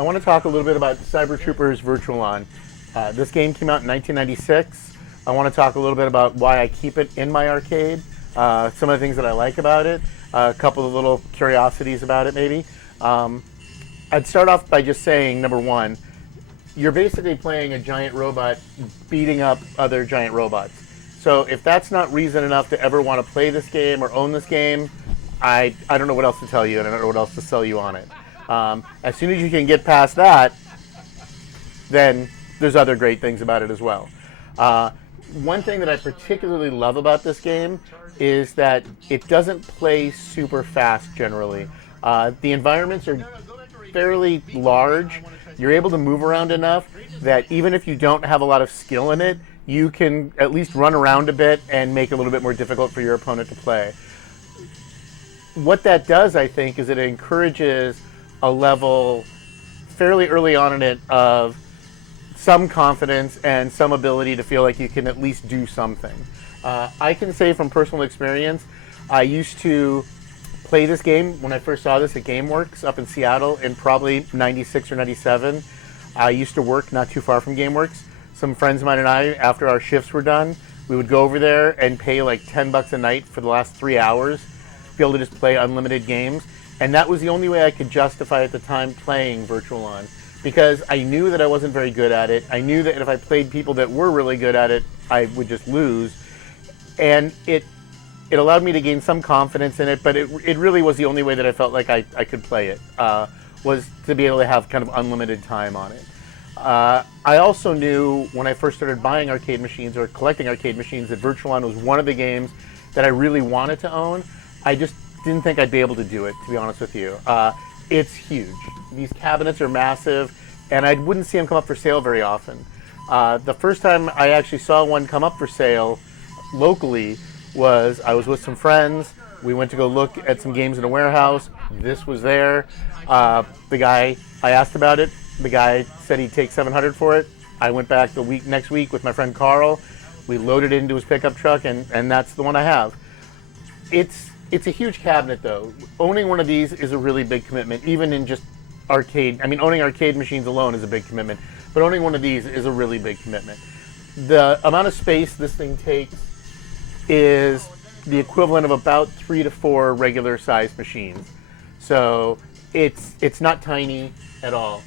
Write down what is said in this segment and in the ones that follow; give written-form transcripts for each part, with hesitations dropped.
I want to talk a little bit about Cyber Troopers Virtual On. This game came out in 1996. I want to talk a little bit about why I keep it in my arcade, some of the things that I like about it, a couple of little curiosities about it maybe. I'd start off by just saying, number one, you're basically playing a giant robot beating up other giant robots. So if that's not reason enough to ever want to play this game or own this game, I don't know what else to tell you, and I don't know what else to sell you on it. As soon as you can get past that, then there's other great things about it as well. One thing that I particularly love about this game is that it doesn't play super fast generally. The environments are fairly large. You're able to move around enough that even if you don't have a lot of skill in it, you can at least run around a bit and make it a little bit more difficult for your opponent to play. What that does, I think, is it encourages a level fairly early on in it of some confidence and some ability to feel like you can at least do something. I can say from personal experience, I used to play this game when I first saw this at GameWorks up in Seattle in probably 96 or 97. I used to work not too far from GameWorks. Some friends of mine and I, after our shifts were done, we would go over there and pay like $10 a night for the last 3 hours, be able to just play unlimited games. And that was the only way I could justify at the time playing Virtual On, because I knew that I wasn't very good at it. I knew that if I played people that were really good at it, I would just lose. And it allowed me to gain some confidence in it, but it really was the only way that I felt like I could play it, was to be able to have kind of unlimited time on it. I also knew when I first started buying arcade machines or collecting arcade machines that Virtual On was one of the games that I really wanted to own. I just didn't think I'd be able to do it, to be honest with you. It's huge. These cabinets are massive, and I wouldn't see them come up for sale very often. The first time I actually saw one come up for sale locally was I was with some friends. We went to go look at some games in a warehouse. This was there. The guy, I asked about it. The guy said he'd take $700 for it. I went back next week with my friend Carl. We loaded it into his pickup truck, and that's the one I have. It's a huge cabinet, though. Owning one of these is a really big commitment, even in just arcade. I mean, owning arcade machines alone is a big commitment, but owning one of these is a really big commitment. The amount of space this thing takes is the equivalent of about 3 to 4 regular-sized machines. So it's not tiny at all.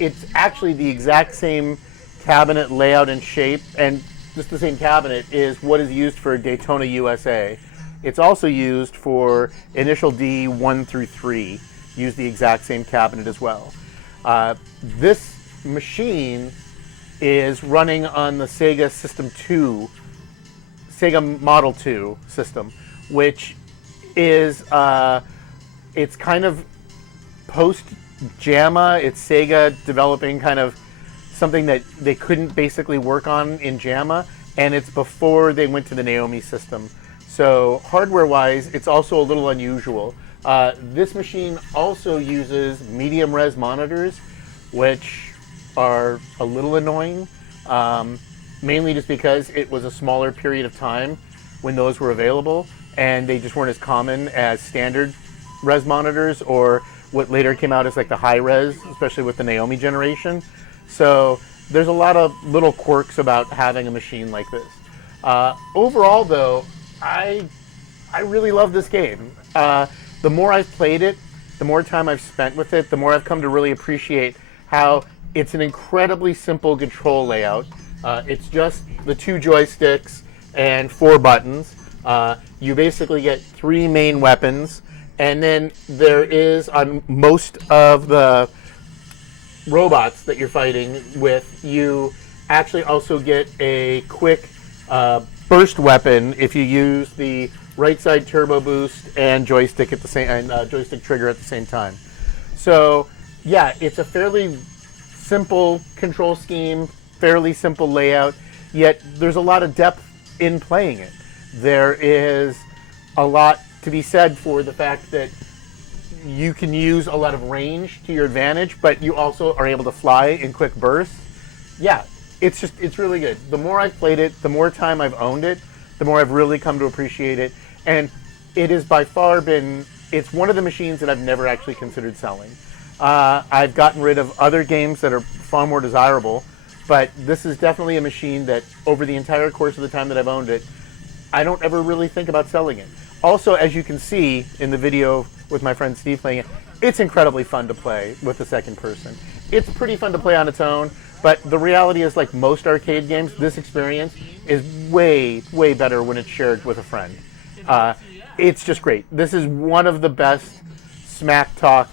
It's actually the exact same cabinet layout and shape, and just the same cabinet is what is used for Daytona USA. It's also used for Initial D 1 through 3. Use the exact same cabinet as well. This machine is running on the Sega System 2, Sega Model 2 system, which is it's kind of post-JAMA. It's Sega developing kind of something that they couldn't basically work on in JAMA, and it's before they went to the Naomi system. So hardware-wise, it's also a little unusual. This machine also uses medium res monitors, which are a little annoying, mainly just because it was a smaller period of time when those were available, and they just weren't as common as standard res monitors or what later came out as like the high res, especially with the Naomi generation. So there's a lot of little quirks about having a machine like this. Overall, though, I really love this game. The more I've played it, the more time I've spent with it, the more I've come to really appreciate how it's an incredibly simple control layout. It's just the 2 joysticks and 4 buttons. You basically get 3 main weapons, and then there is, on most of the robots that you're fighting with, you actually also get a quick burst weapon if you use the right side turbo boost and joystick at the same joystick trigger at the same time. So yeah, it's a fairly simple control scheme, fairly simple layout, yet there's a lot of depth in playing it. There is a lot to be said for the fact that you can use a lot of range to your advantage, but you also are able to fly in quick bursts. Yeah, it's really good. The more I've played it, the more time I've owned it, the more I've really come to appreciate it. And it has by far been, it's one of the machines that I've never actually considered selling. I've gotten rid of other games that are far more desirable, but this is definitely a machine that over the entire course of the time that I've owned it, I don't ever really think about selling it. Also, as you can see in the video with my friend Steve playing it, it's incredibly fun to play with the second person. It's pretty fun to play on its own, but the reality is, like most arcade games, this experience is way, way better when it's shared with a friend. It's just great. This is one of the best smack talk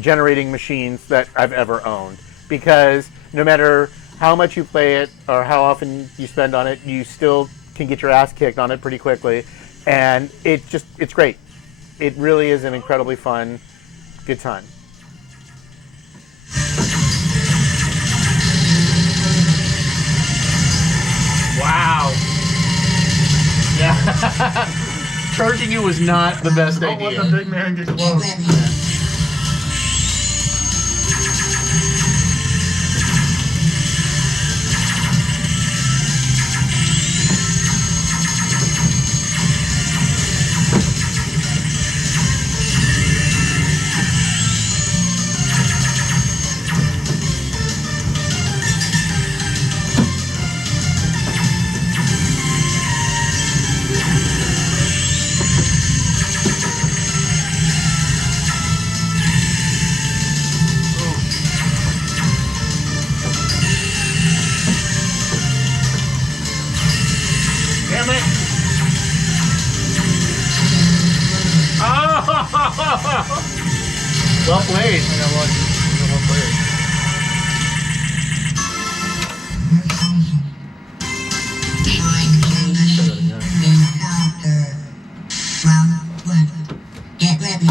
generating machines that I've ever owned, because no matter how much you play it or how often you spend on it, you still can get your ass kicked on it pretty quickly, and it's great. It really is an incredibly fun, good time. Wow. Yeah. Charging you was not the best idea. Don't let the big man get close. Damn it! Oh! Well played. I got lucky. I got one player. Encounter. Round one. Get ready.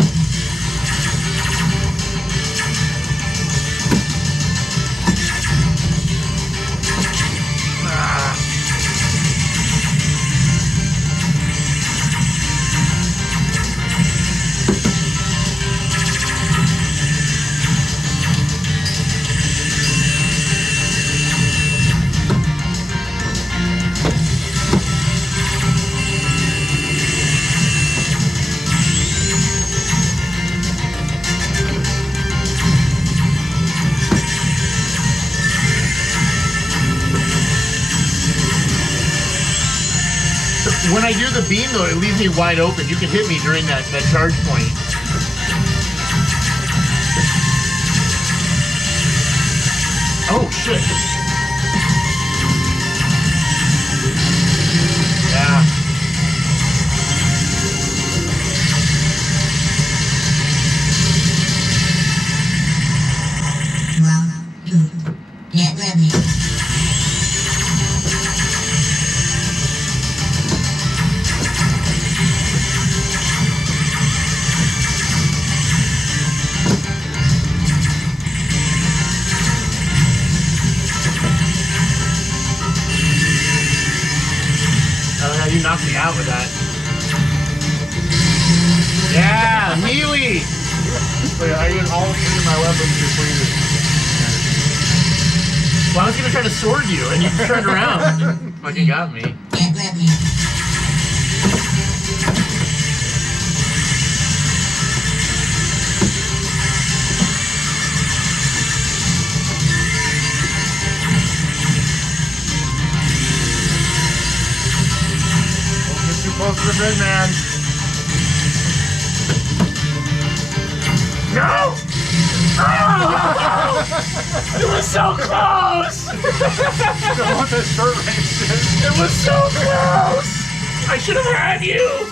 When I do the beam, though, it leaves me wide open. You can hit me during that charge point. Oh, shit. Yeah. Round two. Get ready. You knocked me out with that. Yeah, melee! Wait, I get all three of my weapons depleted. Well, I was gonna try to sword you, and you turned around and fucking got me. Get ready. Don't get too close to the big man. No! Oh! It was so close! Don't want that short range shit. It was so close! I should have had you!